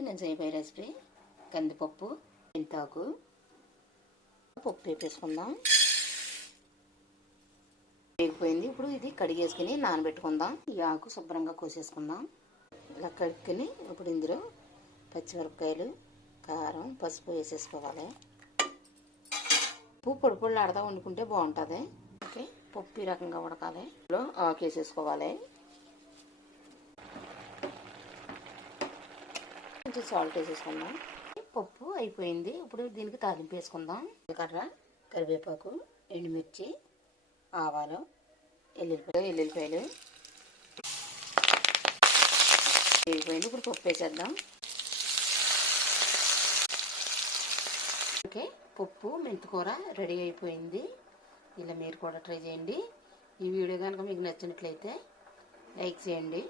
నేను చేయబోయే రెసిపీ కందిపప్పు, మెంతాకు. పప్పు వేపేసుకుందాం. వేగిపోయింది. ఇప్పుడు ఇది కడిగేసుకుని నానబెట్టుకుందాం. ఈ ఆకు శుభ్రంగా కోసేసుకుందాం. ఇలా కడుక్కుని ఇప్పుడు ఇందులో పచ్చిమిరపకాయలు, కారం, పసుపు వేసేసుకోవాలి. ఉప్పు పొడి పొడిలు ఆడదా వండుకుంటే బాగుంటుంది. ఓకే, పప్పు ఈ రకంగా ఉడకాలి. ఇందులో ఆకు వేసేసుకోవాలి. కొంచెం సాల్ట్ వేసేసుకుందాం. పప్పు అయిపోయింది. ఇప్పుడు దీనికి తాలింపు వేసుకుందాం. జీలకర్ర, కరివేపాకు, ఎండుమిర్చి, ఆవాలు, ఎల్లుల్లిపాయలు వేగిపోయింది. ఇప్పుడు పప్పు వేసేద్దాం. ఓకే, పప్పు మెంతికూర రెడీ అయిపోయింది. ఇలా మీరు కూడా ట్రై చేయండి. ఈ వీడియో కనుక మీకు నచ్చినట్లయితే లైక్ చేయండి.